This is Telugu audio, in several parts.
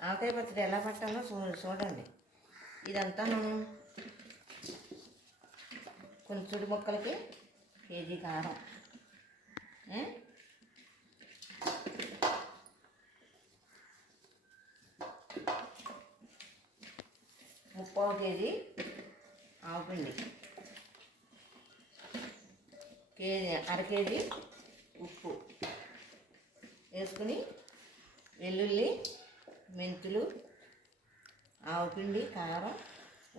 ఆవకాయ పచ్చడి ఎలా పట్టాలో చూడండి. ఇదంతా మనం కొంచెం ముక్కలకి కేజీ కారం, ముప్పావు కేజీ ఆవపిండి, అర కేజీ ఉప్పు వేసుకుని వెల్లుల్లి, మెంతులు, ఆవపిండి, కారం,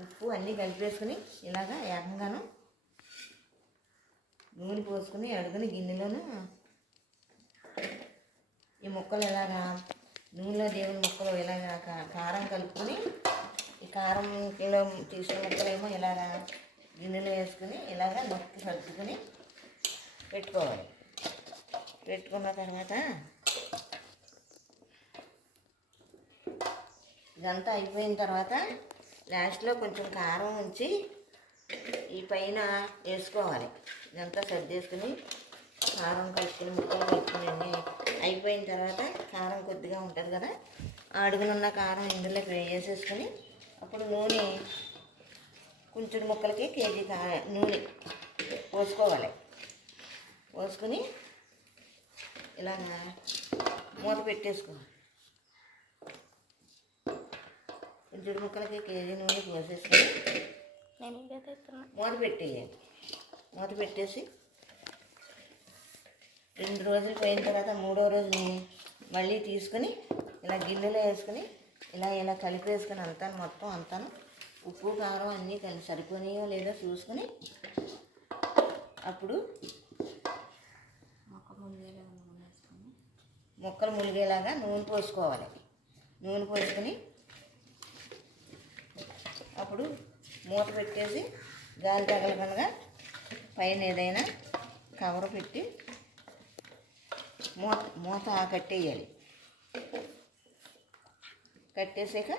ఉప్పు అన్నీ కలిపేసుకుని ఇలాగా ఏకంగాను నూనె పోసుకుని అడుగుని గిన్నెలోను ఈ ముక్కలు ఇలాగా నూనెలో దేవుని ముక్కలు ఇలాగా కారం కలుపుకొని ఈ కారం కిలో తీసిన ముక్కలేమో ఇలాగా గిన్నెలో వేసుకుని ఇలాగా నొక్కి కలుపుకొని పెట్టుకోవాలి. పెట్టుకున్న తర్వాత ఇదంతా అయిపోయిన తర్వాత లాస్ట్లో కొంచెం కారం ఉంచి ఈ పైన వేసుకోవాలి. ఇదంతా సర్దేసుకుని కారం కలుపుకుని ముక్కలు కలుపుకుని అన్నీ అయిపోయిన తర్వాత కారం కొద్దిగా ఉంటుంది కదా, అడుగునున్న కారం ఇందులోకి వేసేసుకుని అప్పుడు నూనె కొంచెం ముక్కలకి కేజీ నూనె పోసుకోవాలి. పోసుకుని ఇలాగా మూత పెట్టేసుకోవాలి. కొంచెం ముక్కలకి కేజీ నూనె పోసేసుకొని మూత పెట్టేయాలి. మూత పెట్టేసి 2 రోజులు పోయిన తర్వాత 3వ రోజు మళ్ళీ తీసుకుని ఇలా గిన్నెలో వేసుకుని ఇలా కలిపేసుకుని మొత్తం అంతాను ఉప్పు కారం అన్నీ కలిసి సరిపోయినాయో లేదో చూసుకుని అప్పుడు ముక్కలు ములిగేలాగా నూనె పోసుకోవాలి. నూనె పోసుకొని అప్పుడు మూత పెట్టేసి గాలి తగలకుండా పైన ఏదైనా కవర్ పెట్టి మూత కట్టేయాలి. కట్టేసాక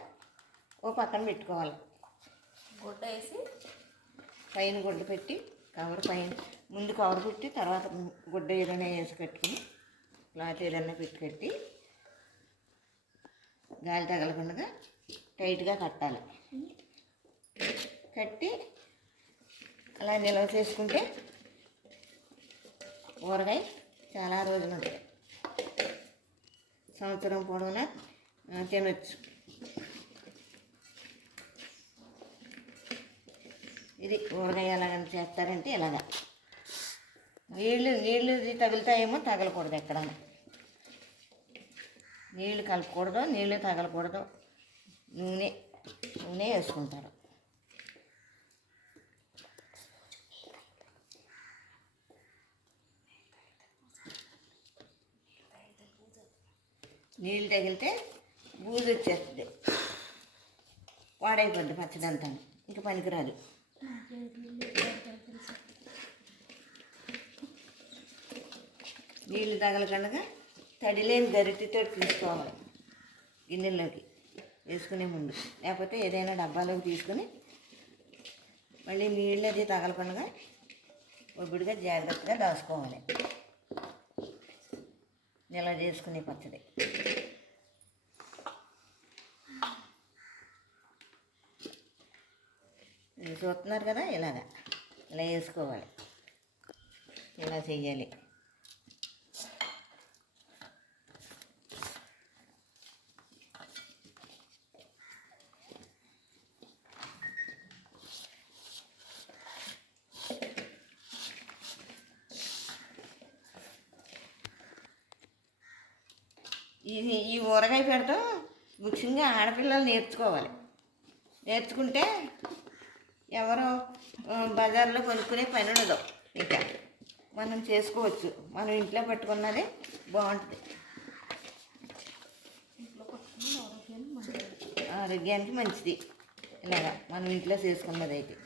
ఓ పక్కన పెట్టుకోవాలి. గుడ్డ వేసి పైన గుడ్డ పెట్టి కవర్ పైన ముందు కవర్ పెట్టి తర్వాత గుడ్డ ఏదైనా వేసి కట్టుకుని క్లాత్ ఏదైనా పెట్టి కట్టి గాలి తగలకుండా టైట్గా కట్టాలి. కట్టి అలా నిల్వ చేసుకుంటే ఊరగాయ చాలా రోజులు ఉంటాయి. సంవత్సరం పొడవునా తినొచ్చు. ఇది ఊరగాయ ఎలాగని చేస్తారంటే ఇలాగా నీళ్ళు తగులుతాయేమో తగలకూడదు. ఎక్కడన్నా నీళ్ళు కలపకూడదు, నీళ్ళు తగలకూడదు. నూనె వేసుకుంటారు. నీళ్ళు తగిలితే బూజు వచ్చేస్తుంది, వాడైపోద్ది పచ్చడంతా, ఇంకా పనికిరాదు. నీళ్ళు తగలకుండా తడిలేని గరిటెతో తీసుకోవాలి గిన్నెల్లోకి వేసుకునే ముందు. లేకపోతే ఏదైనా డబ్బాలోకి తీసుకుని మళ్ళీ నీళ్ళు అది తగలకుండా ఒబ్బిడిగా జాగ్రత్తగా దాచుకోవాలి. నిల్వ చేసుకునే పచ్చడి. ఇది చూస్తున్నారు కదా, ఇలా వేసుకోవాలి, ఇలా చెయ్యాలి. ఈ ఊరగాయ పెడతాం ముఖ్యంగా ఆడపిల్లలు నేర్చుకోవాలి. నేర్చుకుంటే ఎవరో బజార్లో కొనుక్కునే పని ఉండదు. ఇంకా మనం చేసుకోవచ్చు. మనం ఇంట్లో పెట్టుకున్నది బాగుంటుంది. ఆరోగ్యానికి మంచిది ఇలాగా మనం ఇంట్లో చేసుకున్నది అయితే.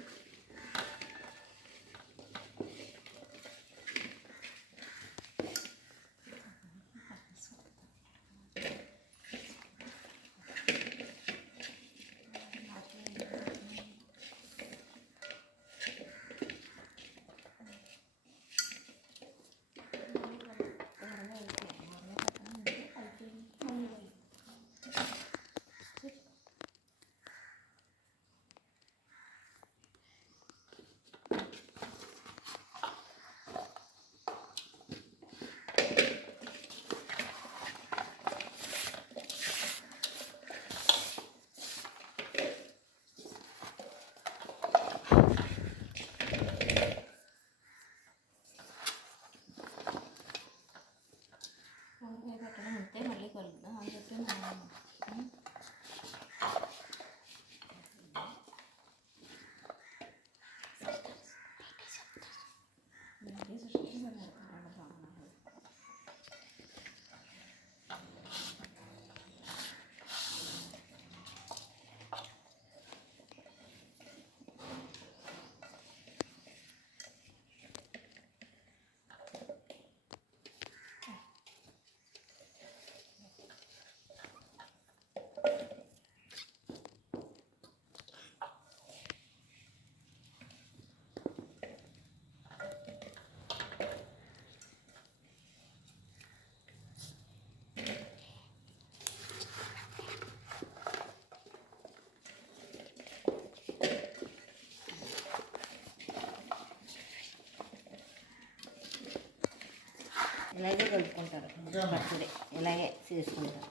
ఇలాగే కలుపుకుంటారు పచ్చడి, ఇలాగే చేసుకుంటారు.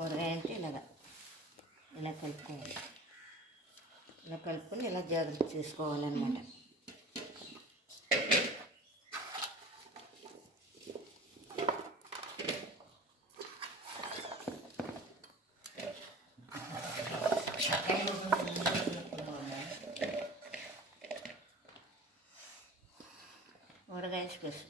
ఊరగాయ అంటే ఇలా కలుపుకోవాలి. ఇలా కలుపుకొని ఇలా జాగ్రత్త చేసుకోవాలన్నమాట. ఊరగాయ స్పెషల్.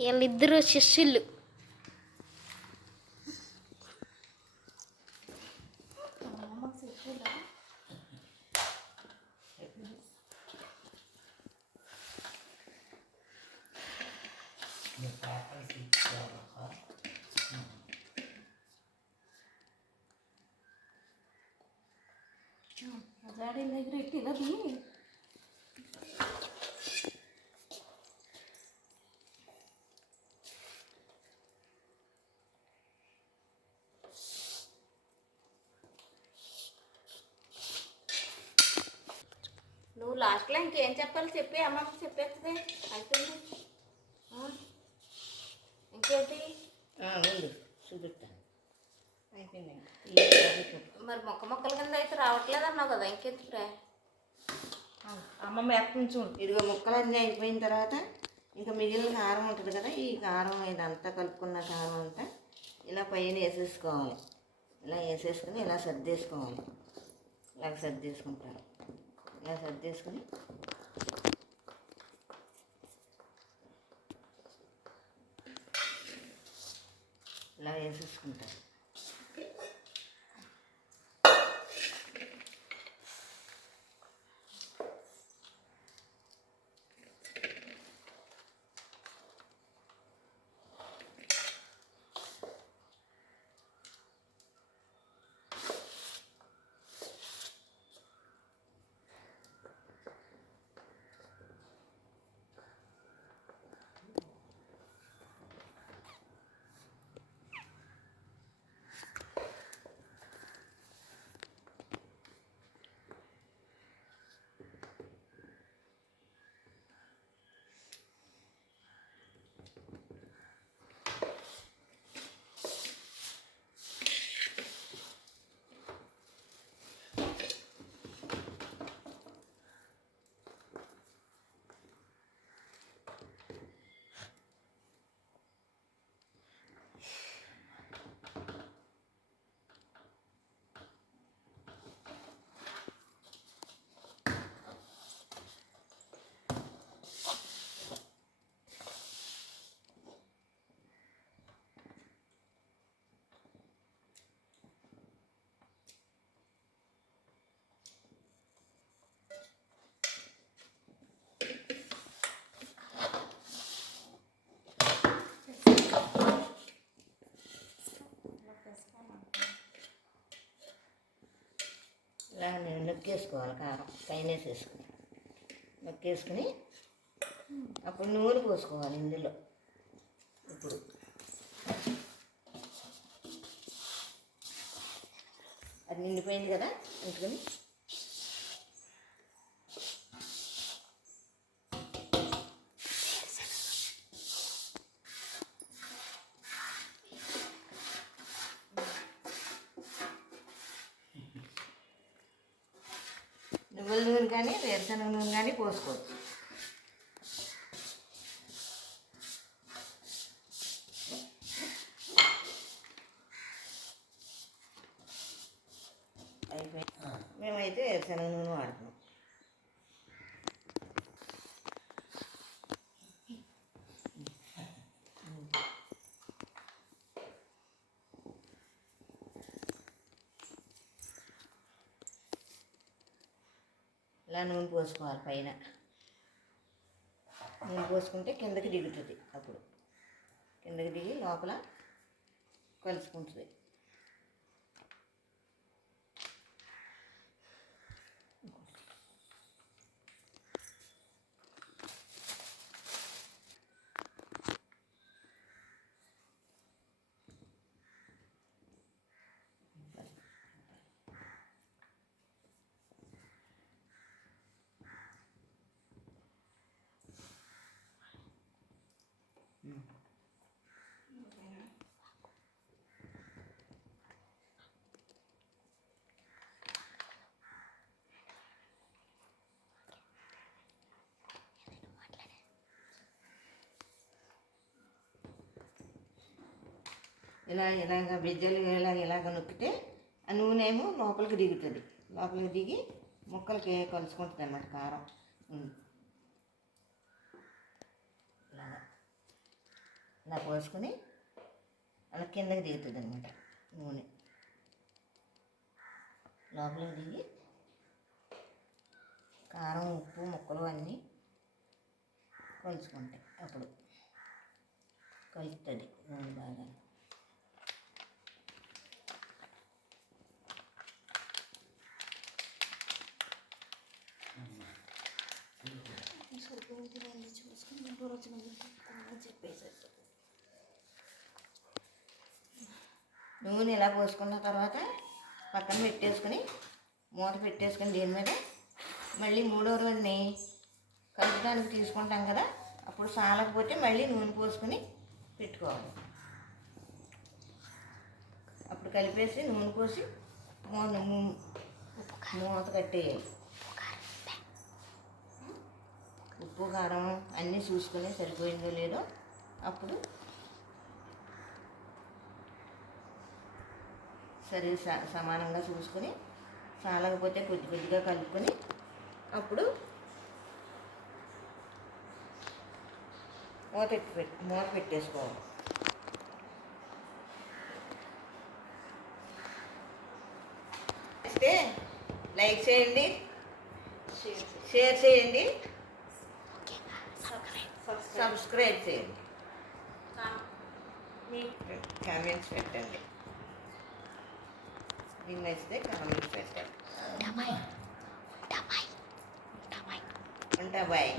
వీళ్ళిద్దరు శిష్యులు. నువ్వు లాస్ట్లో ఇంకేం చెప్పాలి చెప్పి అమ్మకి చెప్పేస్తుంది అయిపోయింది. ఇంకేంటి ముందు చూపిస్తాను. అయిపోయింది. మరి మొక్కల కింద అయితే రావట్లేదు అన్నావు కదా, ఇంకెందుకురా అమ్మమ్మ ఎక్కడి చూడు. ఇదిగో ముక్కలన్నీ అయిపోయిన తర్వాత ఇంకా మిగిలిన కారం ఉంటుంది కదా, ఈ కారం ఇదంతా కలుపుకున్న కారం అంతా ఇలా పైన వేసేసుకోవాలి. ఇలా వేసేసుకుని ఇలా సర్దేసుకోవాలి. ఇలా సర్దేసుకుంటారు. ఇలా సర్దేసుకుని ఇలా వేసేసుకుంటారు. ఇలా నొక్కేసుకోవాలి. కారం పైన వేసేసుకుని నొక్కేసుకుని అప్పుడు నూనె పోసుకోవాలి ఇందులో. ఇప్పుడు అది నిండిపోయింది కదా అందుకని నువ్వుల నూనె కానీ వేరుశనగ నూనె కానీ పోసుకోవచ్చు. అయిపోయి మేమైతే వేరుశనగ నూనె వాడుతున్నాం. ఇలా నూనె పోసుకోవాలి. పైన నూనె పోసుకుంటే కిందకి దిగుతుంది. అప్పుడు కిందకి దిగి లోపల కలుసుకుంటుంది. ఇలాగ బిజ్జలు ఇలాగ నొక్కితే ఆ నూనె ఏమో లోపలికి దిగుతుంది. లోపలికి దిగి ముక్కలకి కలుసుకుంటుంది అన్నమాట కారం. ఇలా పోసుకొని అలా కిందకి దిగుతుంది అన్నమాట నూనె. లోపలికి దిగి కారం ఉప్పు ముక్కలు అన్నీ కలుసుకుంటాయి. అప్పుడు కలుపుతుంది నూనె బాగా. నూనె ఇలా పోసుకున్న తర్వాత పక్కన పెట్టేసుకుని మూత పెట్టేసుకుని దీని మీద మళ్ళీ మూడో రోజుని కలుపుడానికి తీసుకుంటాం కదా, అప్పుడు సాలకపోతే మళ్ళీ నూనె పోసుకుని పెట్టుకోవాలి. అప్పుడు కలిపేసి నూనె పోసి మూత కట్టేయాలి. ఉప్పు కారం అన్నీ చూసుకొని సరిపోయిందో లేదో అప్పుడు సమానంగా చూసుకొని సాలకపోతే కొద్ది కొద్దిగా కలుపుకొని అప్పుడు మూత పెట్టేసుకోవాలి. అయితే లైక్ చేయండి, షేర్ చేయండి, సబ్స్క్రైబ్ చేయండి, కామెంట్స్ పెట్టండి. మీకు నచ్చితే కామెంట్స్ పెట్టండి. ఉంటా బాయ్.